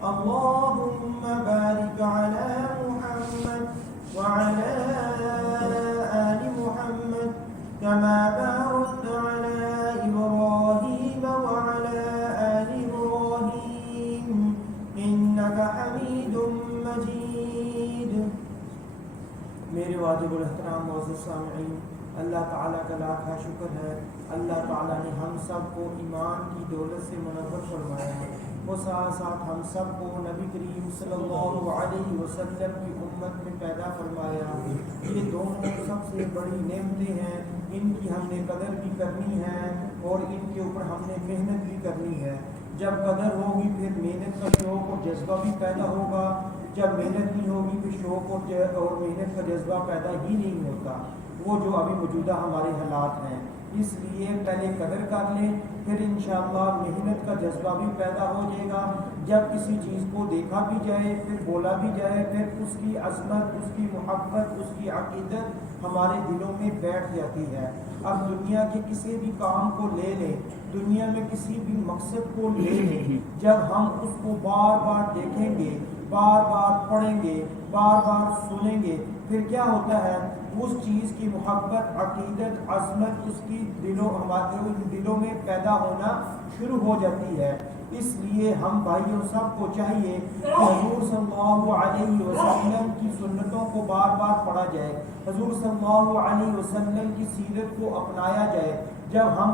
اللهم بارك على محمد وعلى آل محمد كما باركت على إبراهيم وعلى آل إبراهيم إنك حميد مجيد. میرے واجب الاحترام معزز سامعین، اللہ تعالیٰ کا لاکھ شکر ہے، اللہ تعالیٰ نے ہم سب کو ایمان کی دولت سے منور فرمایا ہے، وہ ساتھ ساتھ ہم سب کو نبی کریم صلی اللہ علیہ وسلم کی امت میں پیدا فرمایا. یہ دونوں سب سے بڑی نعمتیں ہیں، ان کی ہم نے قدر بھی کرنی ہے اور ان کے اوپر ہم نے محنت بھی کرنی ہے. جب قدر ہوگی پھر محنت کا شوق اور جذبہ بھی پیدا ہوگا، جب محنت نہیں ہوگی پھر شوق اور محنت کا جذبہ پیدا ہی نہیں ہوتا، وہ جو ابھی موجودہ ہمارے حالات ہیں. اس لیے پہلے قدر کر لیں، پھر انشاءاللہ محنت کا جذبہ بھی پیدا ہو جائے گا. جب کسی چیز کو دیکھا بھی جائے، پھر بولا بھی جائے، پھر اس کی عظمت، اس کی محبت، اس کی عقیدت ہمارے دلوں میں بیٹھ جاتی ہے. اب دنیا کے کسی بھی کام کو لے لیں، دنیا میں کسی بھی مقصد کو لے لیں، جب ہم اس کو بار بار دیکھیں گے، بار بار پڑھیں گے، بار بار سنیں گے، پھر کیا ہوتا ہے، اس چیز کی محبت، عقیدت، عظمت اس کی ہمارے دلوں میں پیدا ہونا شروع ہو جاتی ہے. اس لیے ہم بھائیوں سب کو چاہیے کہ حضور صلی اللہ علیہ وسلم کی سنتوں کو بار بار پڑھا جائے، حضور صلی اللہ علیہ وسلم کی سیرت کو اپنایا جائے. جب ہم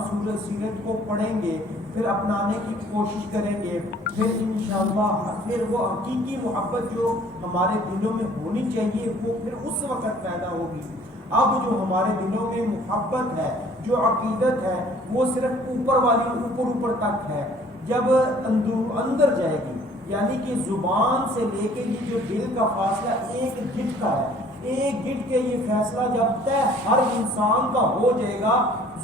سیرت کو پڑھیں گے، پھر اپنانے کی کوشش کریں گے، پھر انشاءاللہ پھر وہ حقیقی محبت جو ہمارے دلوں میں ہونی چاہیے وہ پھر اس وقت پیدا ہوگی. اب جو ہمارے دلوں میں محبت ہے، جو عقیدت ہے، وہ صرف اوپر تک ہے. جب اندر جائے گی، یعنی کہ زبان سے لے کے یہ جو دل کا فاصلہ ایک گٹ کا ہے، ایک گٹ کے یہ فیصلہ جب طے ہر انسان کا ہو جائے گا،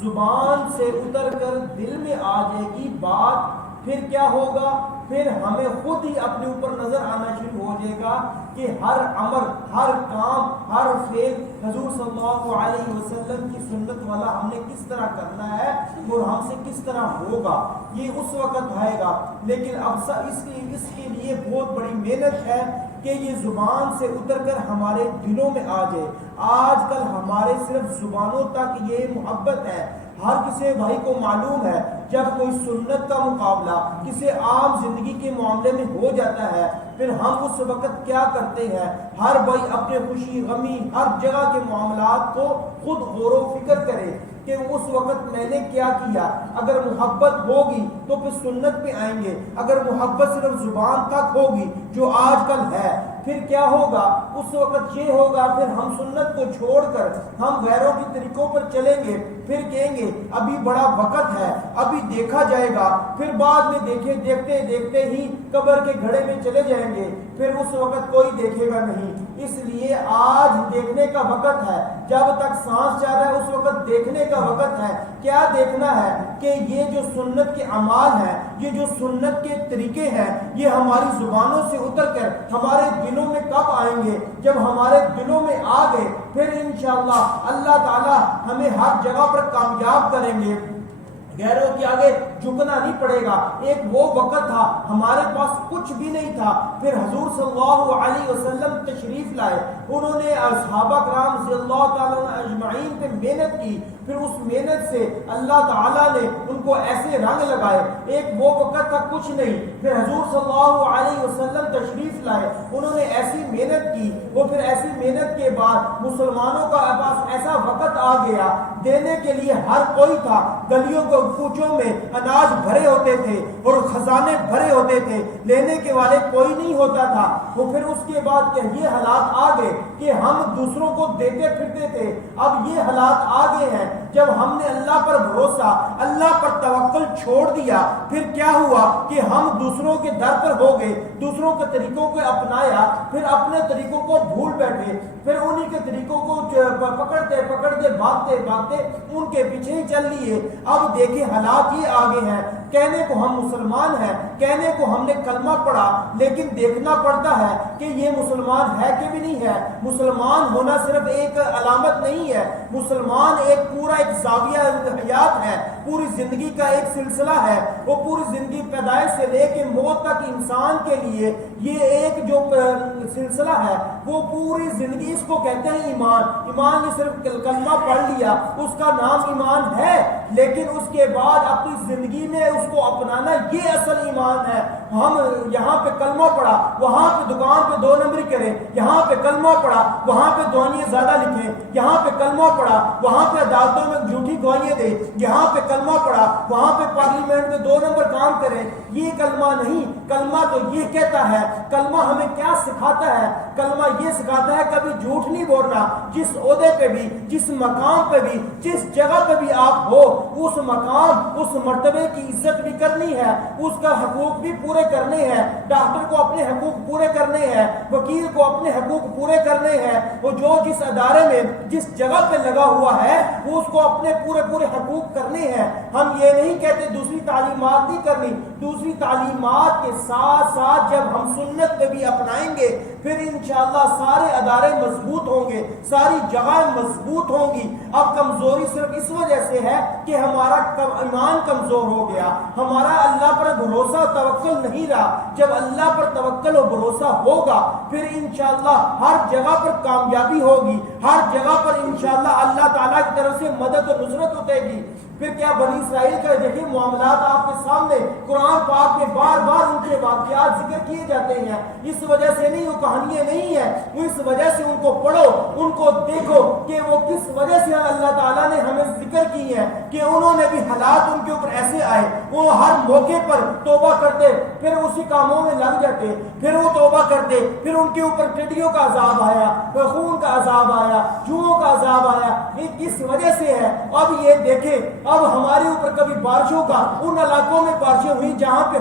زبان سے اتر کر دل میں آ جائے گی بات، پھر کیا ہوگا، پھر ہمیں خود ہی اپنے اوپر نظر آنا شروع ہو جائے گا کہ ہر امر، ہر کام، ہر فعل حضور صلی اللہ علیہ وسلم کی سنت والا ہم نے کس طرح کرنا ہے اور ہم سے کس طرح ہوگا. یہ اس وقت آئے گا. لیکن اب اس کے لیے بہت بڑی محنت ہے کہ یہ زبان سے اتر کر ہمارے دلوں میں آ جائے. آج کل ہمارے صرف زبانوں تک یہ محبت ہے. ہر کسی بھائی کو معلوم ہے جب کوئی سنت کا مقابلہ کسی عام زندگی کے معاملے میں ہو جاتا ہے، پھر ہم اس وقت کیا کرتے ہیں، ہر بھائی اپنے خوشی غمی ہر جگہ کے معاملات کو خود غور و فکر کرے کہ اس وقت میں نے کیا کیا. اگر محبت ہوگی تو پھر سنت پہ آئیں گے، اگر محبت صرف زبان تک ہوگی جو آج کل ہے، پھر کیا ہوگا، اس وقت یہ ہوگا پھر ہم سنت کو چھوڑ کر ہم غیروں کے طریقوں پر چلیں گے. پھر کہیں گے ابھی بڑا وقت ہے، ابھی دیکھا جائے گا، پھر بعد میں دیکھتے ہی قبر کے گھڑے میں چلے جائیں گے، پھر اس وقت کوئی دیکھے گا نہیں. اس لیے آج دیکھنے کا وقت ہے، جب تک سانس چل رہا ہے اس وقت دیکھنے کا وقت ہے. کیا دیکھنا ہے کہ یہ جو سنت کے اعمال ہیں، یہ جو سنت کے طریقے ہیں، یہ ہماری زبانوں سے اتر کر ہمارے دلوں میں کب آئیں گے. جب ہمارے دلوں میں آ گئے پھر انشاءاللہ اللہ تعالی ہمیں ہر جگہ پر کامیاب کریں گے. غیروں کے آگے جھکنا نہیں پڑے گا. ایک وہ وقت تھا ہمارے پاس کچھ بھی نہیں تھا، پھر حضور صلی اللہ علیہ وسلم تشریف لائے، انہوں نے صحابہ کرام رضی اللہ تعالیٰ اجمعین پہ محنت کی، پھر اس محنت سے اللہ تعالیٰ نے ان کو ایسے رنگ لگائے. ایک وہ وقت تھا کچھ نہیں، پھر حضور صلی اللہ علیہ وسلم تشریف لائے، انہوں نے ایسی محنت کی، وہ پھر ایسی محنت کے بعد مسلمانوں کا پاس ایسا وقت آ گیا، دینے کے لیے ہر کوئی تھا. گلیوں کو کوچوں میں اناج بھرے ہوتے تھے اور خزانے بھرے ہوتے تھے، لینے کے والے کوئی نہیں ہوتا تھا. وہ پھر اس کے بعد کہ یہ حالات آ گئے کہ ہم دوسروں کو دیتے پھرتے تھے. اب یہ حالات آ گئے ہیں جب ہم نے اللہ پر بھروسہ، اللہ پر توکل چھوڑ دیا، پھر کیا ہوا کہ ہم دوسروں کے در پر ہو گئے، دوسروں کے طریقوں کو اپنایا، پھر اپنے طریقوں کو بھول بیٹھے، پھر انہی کے طریقوں کو پکڑتے بھاگتے ان کے پیچھے ہی چل لیے. اب دیکھیں حالات یہ آگے ہیں، کہنے کو ہم مسلمان ہیں، کہنے کو ہم نے کلمہ پڑھا، لیکن دیکھنا پڑتا ہے کہ یہ مسلمان ہے کہ بھی نہیں ہے. مسلمان ہونا صرف ایک علامت نہیں ہے، مسلمان ایک پورا ایک زاویہ حیات ہے. پوری زندگی کا ایک سلسلہ ہے، وہ پوری زندگی پیدائش سے لے کے موت تک انسان کے لیے یہ ایک جو سلسلہ ہے وہ پوری زندگی، اس کو کہتے ہیں ایمان۔ ایمان یہ صرف کلمہ پڑھ لیا اس کا نام ایمان ہے، لیکن اس کے بعد اپنی زندگی میں اس کو اپنانا یہ اصل ایمان ہے۔ ہم یہاں پہ کلمہ پڑھا، وہاں پہ دکان پہ 2 نمبری کریں، یہاں پہ کلمہ پڑھا وہاں پہ دوائیاں زیادہ لکھیں، یہاں پہ کلمہ پڑھا وہاں پہ عدالتوں میں جھوٹی گواہیاں دیں، یہاں پہ کلمہ پڑھا وہاں پہ پارلیمنٹ میں 2 نمبر کام کریں، یہ کلمہ نہیں۔ کلمہ تو یہ کہتا ہے، کلمہ ہمیں کیا سکھاتا ہے؟ کلمہ یہ سکھاتا ہے کبھی جھوٹ نہیں بولنا، جس عہدے پہ بھی، جس مقام پہ بھی، جس جگہ پہ بھی آپ ہو، اس مقام اس مرتبے کی عزت بھی کرنی ہے، اس کا حقوق بھی پورے کرنے ہیں۔ ڈاکٹر کو اپنے حقوق پورے کرنے ہیں، وکیل کو اپنے حقوق پورے کرنے ہیں، وہ جو جس ادارے میں جس جگہ پہ لگا ہوا ہے وہ اس کو اپنے پورے حقوق کرنے ہیں۔ ہم یہ نہیں کہتے دوسری تعلیمات نہیں کرنی، دوسری تعلیمات کے ساتھ ساتھ جب ہم سنت پہ بھی اپنائیں گے پھر انشاءاللہ سارے ادارے مضبوط ہوں گے، ساری جگہیں مضبوط ہوں گی۔ اب کمزوری صرف اس وجہ سے ہے کہ ہمارا ایمان کمزور ہو گیا، ہمارا اللہ پر بھروسہ توکل نہیں رہا۔ جب اللہ پر توکل و بھروسہ ہوگا پھر انشاءاللہ ہر جگہ پر کامیابی ہوگی، ہر جگہ پر انشاءاللہ اللہ تعالیٰ کی طرف سے مدد و نصرت ہوتے گی۔ پھر کیا بنی اسرائیل کا دیکھیں معاملات آپ کے سامنے، قرآن پاک میں بار بار ان کے واقعات ذکر کیے جاتے ہیں۔ اس وجہ سے نہیں، وہ کہانیاں نہیں ہیں، وہ اس وجہ سے ان کو پڑھو، ان کو دیکھو کہ وہ کس وجہ سے اللہ تعالیٰ نے ہمیں ذکر کی ہے کہ انہوں نے بھی حالات ان کے اوپر ایسے آئے، وہ ہر موقع پر توبہ کرتے پھر اسی کاموں میں لگ جاتے، پھر وہ توبہ کرتے پھر ان کے اوپر ٹڈیوں کا عذاب آیا، خون کا عذاب آیا، چوہوں کا عذاب آیا۔ یہ کس وجہ سے ہے؟ اب یہ دیکھیں، اب ہمارے اوپر کبھی بارشوں کا، ان علاقوں میں بارشیں ہوئی جہاں پہ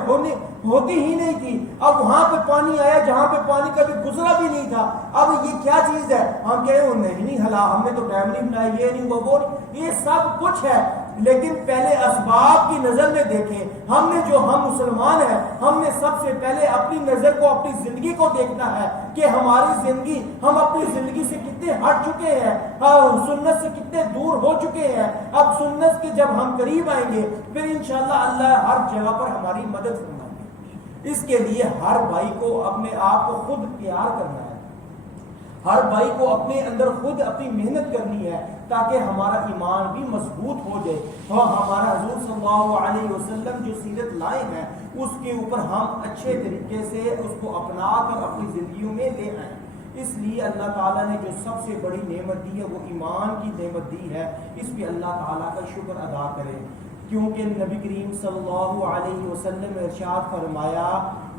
ہوتی ہی نہیں تھی، اب وہاں پہ پانی آیا جہاں پہ پانی کبھی گزرا بھی نہیں تھا۔ اب یہ کیا چیز ہے؟ ہم کہیں وہ نہیں ہلا، ہم نے تو ڈیم نہیں بنایا، یہ نہیں وہ نہیں، یہ سب کچھ ہے، لیکن پہلے اسباب کی نظر میں دیکھیں۔ ہم مسلمان ہیں، ہم نے سب سے پہلے اپنی نظر کو، اپنی زندگی کو دیکھنا ہے کہ ہماری زندگی، ہم اپنی زندگی سے کتنے ہٹ چکے ہیں، سنت سے کتنے دور ہو چکے ہیں۔ اب سنت کے جب ہم قریب آئیں گے پھر انشاءاللہ اللہ ہر جگہ پر ہماری مدد فرمائے گے۔ اس کے لیے ہر بھائی کو اپنے آپ کو خود تیار کرنا ہے، ہر بھائی کو اپنے اندر خود اپنی محنت کرنی ہے تاکہ ہمارا ایمان بھی مضبوط ہو جائے اور ہمارا حضور صلی اللہ علیہ وسلم جو سیرت لائے ہیں اس کے اوپر ہم اچھے طریقے سے اس کو اپنا کر اپنی زندگیوں میں لے آئیں۔ اس لیے اللہ تعالیٰ نے جو سب سے بڑی نعمت دی ہے وہ ایمان کی نعمت دی ہے، اس پہ اللہ تعالیٰ کا شکر ادا کریں، کیونکہ نبی کریم صلی اللہ علیہ وسلم نے ارشاد فرمایا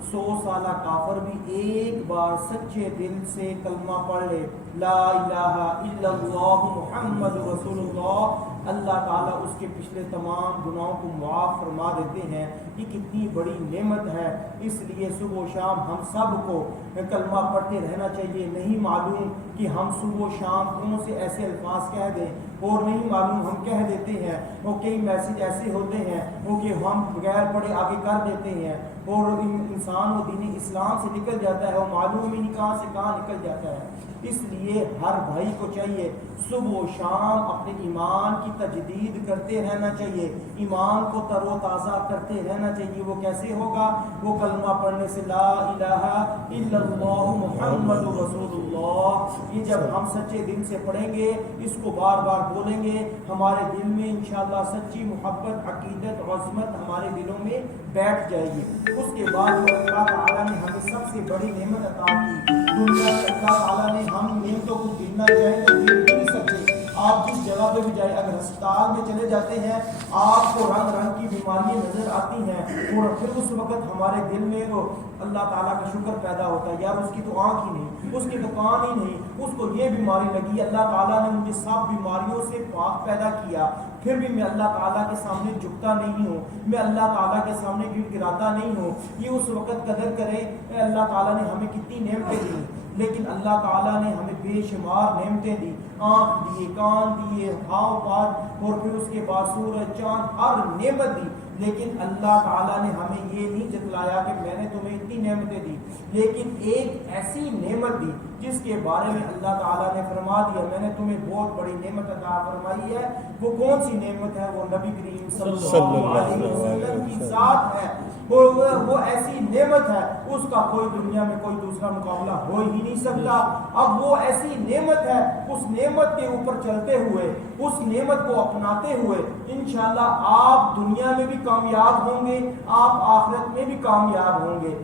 100 سالہ کافر بھی ایک بار سچے دل سے کلمہ پڑھ لے، لا الہ الا اللہ محمد رسول اللہ، اللہ تعالیٰ اس کے پچھلے تمام گناہوں کو معاف فرما دیتے ہیں۔ یہ کتنی بڑی نعمت ہے، اس لیے صبح و شام ہم سب کو کلمہ پڑھتے رہنا چاہیے۔ نہیں معلوم کہ ہم صبح و شام کون سے ایسے الفاظ کہہ دیں، اور نہیں معلوم ہم کہہ دیتے ہیں، وہ کئی میسج ایسے ہوتے ہیں وہ کہ ہم بغیر پڑھے آگے کر دیتے ہیں، اور انسان وہ دین اسلام سے نکل جاتا ہے، وہ معلوم ہی نہیں کہاں سے کہاں نکل جاتا ہے۔ اس لیے ہر بھائی کو چاہیے صبح و شام اپنے ایمان کی تجدید کرتے رہنا چاہیے، ایمان کو تر و تازہ کرتے رہنا چاہیے۔ وہ کیسے ہوگا؟ وہ کلمہ پڑھنے سے، لا الہ الا اللہ محمد رسول اللہ، یہ جب ہم سچے دل سے پڑھیں گے، اس کو بار بار بولیں گے، ہمارے دل میں انشاءاللہ سچی محبت، عقیدت، عظمت ہمارے دلوں میں بیٹھ جائے گی۔ اس کے بعد اللہ تعالیٰ نے ہمیں سب سے بڑی نعمت عطا کی، دنیا میں اللہ تعالیٰ نے ہم نعمتوں کو گننا چاہے تو گن نہیں سکتے۔ آپ جس جگہ پہ بھی جائیں، اگر ہسپتال میں چلے جاتے ہیں آپ کو رنگ رنگ کی بیماریاں نظر آتی ہیں، اور پھر اس وقت ہمارے دل میں وہ اللہ تعالیٰ کا شکر پیدا ہوتا ہے، یار اس کی تو آنکھ ہی نہیں، اس کی تو کان ہی نہیں، اس کو یہ بیماری لگی، اللہ تعالیٰ نے مجھے سب بیماریوں سے پاک پیدا کیا، پھر بھی میں اللہ تعالیٰ کے سامنے جھکتا نہیں ہوں، میں اللہ تعالیٰ کے سامنے گڑگڑاتا نہیں ہوں۔ یہ اس وقت قدر کرے اللہ تعالیٰ نے ہمیں کتنی نعمتیں دی، لیکن اللہ تعالیٰ نے ہمیں بے شمار نعمتیں دی، آنکھ دیے، کان دیے، ہاؤ پات، اور پھر اس کے بعد سورج چاند، ہر نعمت دی۔ لیکن اللہ تعالیٰ نے ہمیں یہ نہیں جتلایا کہ میں نے تمہیں اتنی نعمتیں دی، لیکن ایک ایسی نعمت دی جس کے بارے میں اللہ تعالیٰ نے فرما دیا میں نے تمہیں بہت بڑی نعمت عطا فرمائی ہے۔ وہ کون سی نعمت ہے؟ وہ نبی کریم صلی اللہ علیہ وسلم کی ذات ہے۔ وہ ایسی نعمت ہے اس کا کوئی دنیا میں کوئی دوسرا مقابلہ ہو ہی نہیں سکتا۔ اب وہ ایسی نعمت ہے، اس نعمت کے اوپر چلتے ہوئے، اس نعمت کو اپناتے ہوئے انشاءاللہ آپ دنیا میں بھی کامیاب ہوں گے، آپ آخرت میں بھی کامیاب ہوں گے۔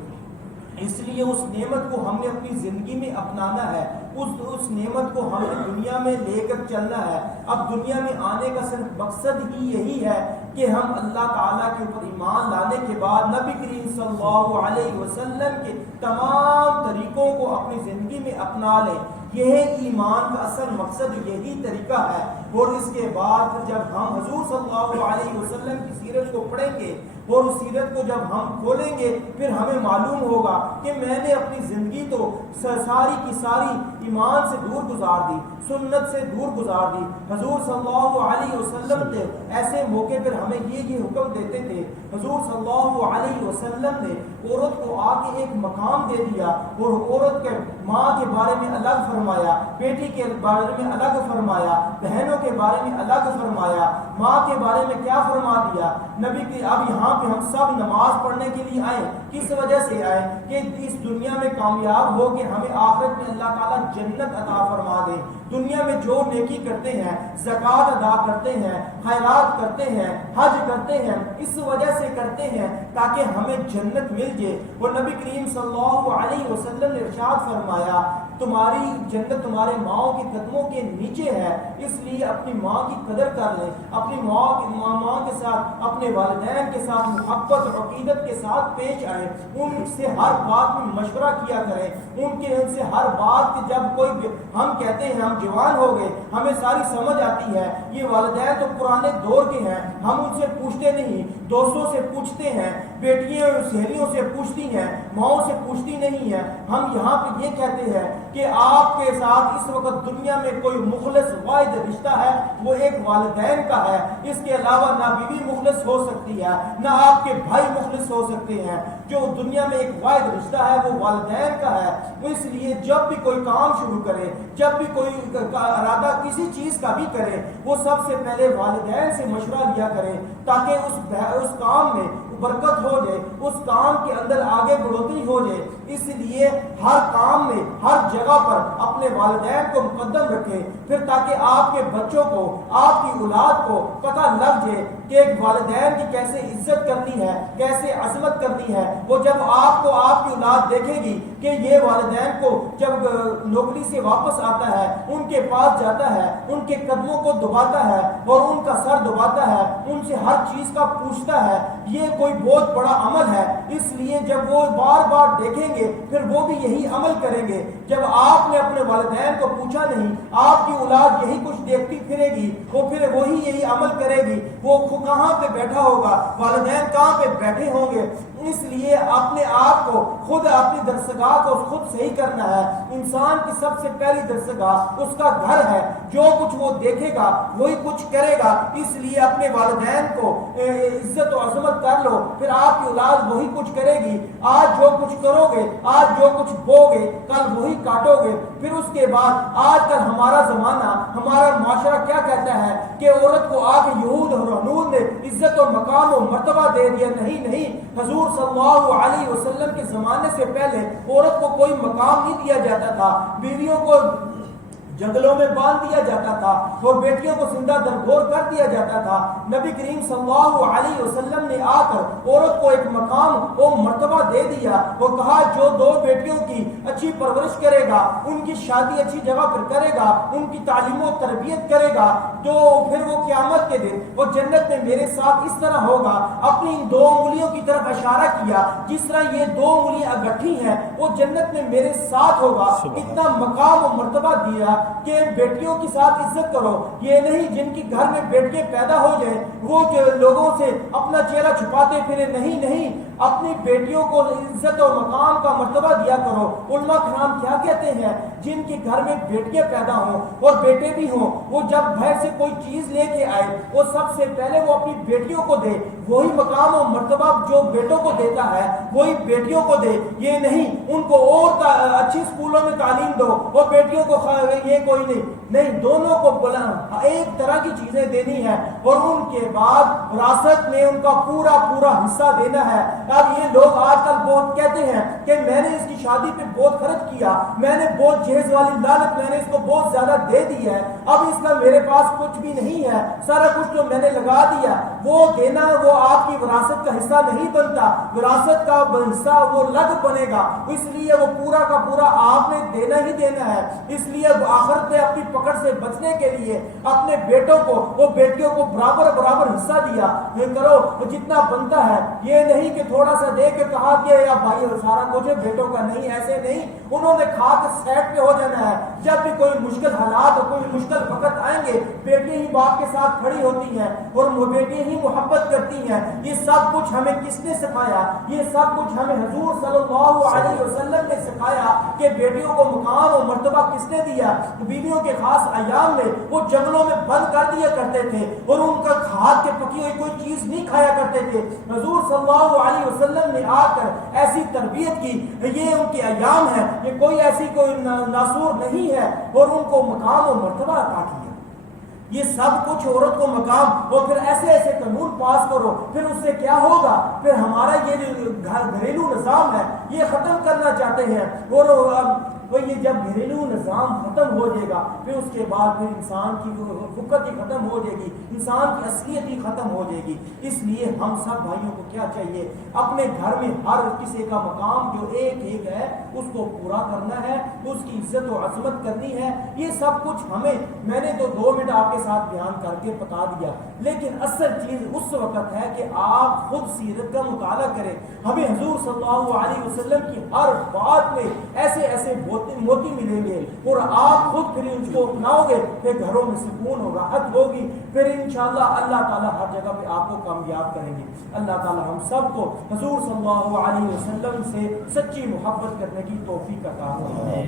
اس لیے اس نعمت کو ہم نے اپنی زندگی میں اپنانا ہے، اس نعمت کو ہم نے دنیا میں لے کر چلنا ہے۔ اب دنیا میں آنے کا صرف مقصد ہی یہی ہے کہ ہم اللہ تعالیٰ کے اوپر ایمان لانے کے بعد نبی کریم صلی اللہ علیہ وسلم کے تمام طریقوں کو اپنی زندگی میں اپنا لیں۔ یہ ایمان کا اصل مقصد یہی طریقہ ہے۔ اور اس کے بعد جب ہم حضور صلی اللہ علیہ وسلم کی سیرت کو پڑھیں گے اور اس سیرت کو جب ہم کھولیں گے پھر ہمیں معلوم ہوگا کہ میں نے اپنی زندگی تو ساری کی ساری ایمان سے دور گزار دی، سنت سے دور گزار دی۔ حضور صلی اللہ علیہ وسلم نے ایسے موقع پر ہمیں یہ حکم دیتے تھے۔ حضور صلی اللہ علیہ وسلم نے عورت کو آ کے ایک مقام دے دیا اور عورت کے ماں کے بارے میں الگ فرمایا، بیٹی کے بارے میں الگ فرمایا، بہنوں کے بارے میں الگ فرمایا، ماں کے بارے میں کیا فرما دیا نبی کی۔ اب یہاں پہ ہم سب نماز پڑھنے کے لیے آئے، کس وجہ سے آئے؟ کہ اس دنیا میں کامیاب ہو کے ہمیں آخرت میں اللہ تعالیٰ جنت عطا فرما دے۔ دنیا میں جو نیکی کرتے ہیں، زکوٰۃ ادا کرتے ہیں، خیرات کرتے ہیں، حج کرتے ہیں، اس وجہ سے کرتے ہیں تاکہ ہمیں جنت مل جائے۔ اور نبی کریم صلی اللہ علیہ وسلم نے ارشاد فرمایا تمہاری جنت تمہارے ماؤں کے قدموں کے نیچے ہے، اس لیے اپنی ماں کی قدر کر لیں، اپنی ماں کے ساتھ، اپنے والدین کے ساتھ محبت اور عقیدت کے ساتھ پیش آئیں، ان سے ہر بات میں مشورہ کیا کریں، ان سے ہر بات کی جب کوئی ہم کہتے ہیں ہم جوان ہو گئے، ہمیں ساری سمجھ آتی ہے، یہ والدین تو پرانے دور کے ہیں، ہم ان سے پوچھتے نہیں، دوستوں سے پوچھتے ہیں، بیٹیاں سہیلیوں سے پوچھتی ہیں، ماؤں سے پوچھتی نہیں ہیں۔ ہم یہاں پہ یہ کہتے ہیں کہ آپ کے ساتھ اس وقت دنیا میں کوئی مخلص واحد رشتہ ہے، وہ ایک والدین کا ہے، اس کے علاوہ نہ بیوی مخلص ہو سکتی ہے، نہ آپ کے بھائی مخلص ہو سکتے ہیں۔ جو دنیا میں ایک واحد رشتہ ہے وہ والدین کا ہے۔ اس لیے جب بھی کوئی کام شروع کرے، جب بھی کوئی ارادہ کسی چیز کا بھی کرے، وہ سب سے پہلے والدین سے مشورہ لیا کرے تاکہ اس کام میں برکت ہو جائے، اس کام کے اندر آگے بڑھوتری ہو جائے۔ اس لیے ہر کام میں، ہر جگہ پر اپنے والدین کو مقدم رکھیں، پھر تاکہ آپ کے بچوں کو، آپ کی اولاد کو پتہ لگ جائے کہ ایک والدین کی کیسے عزت کرنی ہے، کیسے عظمت کرنی ہے۔ وہ جب آپ کو آپ کی اولاد دیکھے گی کہ یہ والدین کو جب نوکری سے واپس آتا ہے، ان کے پاس جاتا ہے، ان کے قدموں کو دباتا ہے اور ان کا سر دباتا ہے، ان سے ہر چیز کا پوچھتا ہے، یہ کوئی بہت بڑا عمل ہے۔ اس لیے جب وہ بار بار دیکھیں گے پھر وہ بھی یہی عمل کریں گے۔ جب آپ نے اپنے والدین کو پوچھا نہیں، آپ کی اولاد یہی کچھ دیکھتی پھرے گی، وہ پھر وہی یہی عمل کرے گی۔ وہ کہاں پہ بیٹھا ہوگا، والدین کہاں پہ بیٹھے ہوں گے۔ اس لیے اپنے آپ کو خود، اپنی درسگاہ کو خود صحیح کرنا ہے۔ انسان کی سب سے پہلی درسگاہ اس کا گھر ہے، جو کچھ وہ دیکھے گا وہی کچھ کرے گا۔ اس لیے اپنے والدین کو عزت و عظمت کر لو، پھر آپ کی اولاد وہی کچھ کرے گی۔ آج جو کچھ کرو گے، آج جو کچھ بو گے، کل وہی کاٹو گے۔ پھر اس کے بعد آج کل ہمارا زمانہ، ہمارا معاشرہ کیا کہتا ہے کہ عورت کو آ کے یہود اور حنود نے عزت و مقام و مرتبہ دے دیا۔ نہیں، حضور صلی اللہ علیہ وسلم کے زمانے سے پہلے عورت کو کوئی مقام نہیں دیا جاتا تھا، بیویوں کو جنگلوں میں باندھ دیا جاتا تھا اور بیٹیوں کو زندہ درگور کر دیا جاتا تھا۔ نبی کریم صلی اللہ علیہ وسلم نے آ کر عورت کو ایک مقام و مرتبہ دے دیا۔ وہ کہا جو دو بیٹیوں کی اچھی پرورش کرے گا، ان کی شادی اچھی جگہ پر کرے گا، ان کی تعلیم و تربیت کرے گا، تو پھر وہ قیامت کے دن وہ جنت میں میرے ساتھ اس طرح ہوگا۔ اپنی ان دو انگلیوں کی طرف اشارہ کیا، جس طرح یہ دو انگلیاں اگٹھی ہیں وہ جنت میں میرے ساتھ ہوگا۔ اتنا مقام و مرتبہ دیا کہ بیٹیوں کے ساتھ عزت کرو۔ یہ نہیں جن کی گھر میں بیٹیاں پیدا ہو جائیں وہ لوگوں سے اپنا چہرہ چھپاتے پھرے، نہیں، اپنی بیٹیوں کو عزت اور مقام کا مرتبہ دیا کرو۔ علماء کرام کیا کہتے ہیں؟ جن کے گھر میں بیٹیاں پیدا ہوں اور بیٹے بھی ہوں، وہ جب باہر سے سے کوئی چیز لے کے آئے وہ سب سے پہلے وہ اپنی بیٹیوں کو دے. وہی مقام و مرتبہ جو بیٹوں کو دیتا ہے وہی بیٹیوں کو دے. یہ نہیں ان کو اور اچھی اسکولوں میں تعلیم دو اور بیٹیوں کو یہ کوئی نہیں, دونوں کو ایک طرح کی چیزیں دینی ہے اور ان کے بعد وراثت میں ان کا پورا حصہ دینا ہے. اب یہ لوگ آج کل بہت کہتے ہیں کہ میں نے اس کی شادی پہ بہت خرچ کیا, میں نے بہت جہیز والی لالچ میں نے اس کو بہت زیادہ دے دی ہے, اب اس کا میرے پاس کچھ بھی نہیں ہے, سارا کچھ تو میں نے لگا دیا. وہ دینا وہ آپ کی وراثت کا حصہ نہیں بنتا, وراثت کا حصہ وہ الگ بنے گا. اس لیے وہ پورا کا پورا آپ نے دینا ہی دینا ہے. اس لیے آخرت میں اپنی پکڑ سے بچنے کے لیے اپنے بیٹوں کو وہ بیٹیوں کو برابر حصہ دیا کرو جتنا بنتا ہے. یہ نہیں کہ تھوڑا سا دے کے کہا کہ یا بھائی سارا کچھ ہے بیٹوں کا نہیں, ایسے نہیں. انہوں نے کھا کے سیٹ پہ ہو جانا ہے. جب بھی کوئی مشکل حالات اور کوئی مشکل وقت آئیں گے بیٹیاں ہی باپ کے ساتھ کھڑی ہوتی ہیں اور بیٹیاں ہی محبت کرتی ہیں. یہ سب کچھ ہمیں کس نے سکھایا؟ یہ سب کچھ ہمیں حضور صلی اللہ علیہ وسلم نے سکھایا کہ بیٹیوں کو مقام اور مرتبہ کس نے دیا. بیویوں کے خاص ایام میں وہ جنگلوں میں بند کر دیا کرتے تھے اور ان کا ہاتھ کے پکی ہوئی کوئی چیز نہیں کھایا کرتے تھے. حضور صلی اللہ علیہ وسلم نے آ کر ایسی تربیت کی. یہ ان کے ایام ہے, یہ کوئی ایسی کوئی ناسور نہیں ہے اور ان کو مقام اور مرتبہ عطا کیا. یہ سب کچھ عورت کو مقام اور پھر ایسے قانون پاس کرو, پھر اس سے کیا ہوگا؟ پھر ہمارا یہ گھریلو نظام ہے یہ ختم کرنا چاہتے ہیں. اور یہ جب گھریلو نظام ختم ہو جائے گا پھر اس کے بعد پھر انسان کی فکر ہی ختم ہو جائے گی, انسان کی اصلیت ہی ختم ہو جائے گی. اس لیے ہم سب بھائیوں کو کیا چاہیے؟ اپنے گھر میں ہر کسی کا مقام جو ایک ہے اس کو پورا کرنا ہے, اس کی عزت و عظمت کرنی ہے. یہ سب کچھ ہمیں, میں نے تو 2 منٹ آپ کے ساتھ بیان کر کے بتا دیا, لیکن اصل چیز اس وقت ہے کہ آپ خود سیرت کا مطالعہ کریں. ہمیں حضور صلی اللہ علیہ وسلم کی ہر بات میں ایسے موتی ملیں گے اور آپ خود پھر ان کو اپناؤ گے, پھر گھروں میں سکون اور راحت ہوگی. پھر انشاءاللہ اللہ تعالیٰ ہر جگہ پہ آپ کو کامیاب کریں گے. اللہ تعالیٰ ہم سب کو حضور صلی اللہ علیہ وسلم سے سچی محبت کرنے کی توفیق عطا فرمائے.